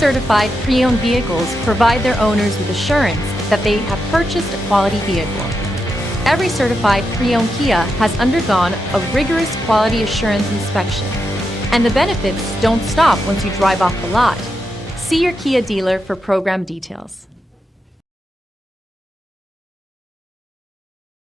Kia-certified pre-owned vehicles provide their owners with assurance that they have purchased a quality vehicle. Every certified pre-owned Kia has undergone a rigorous quality assurance inspection, and the benefits don't stop once you drive off the lot. See your Kia dealer for program details.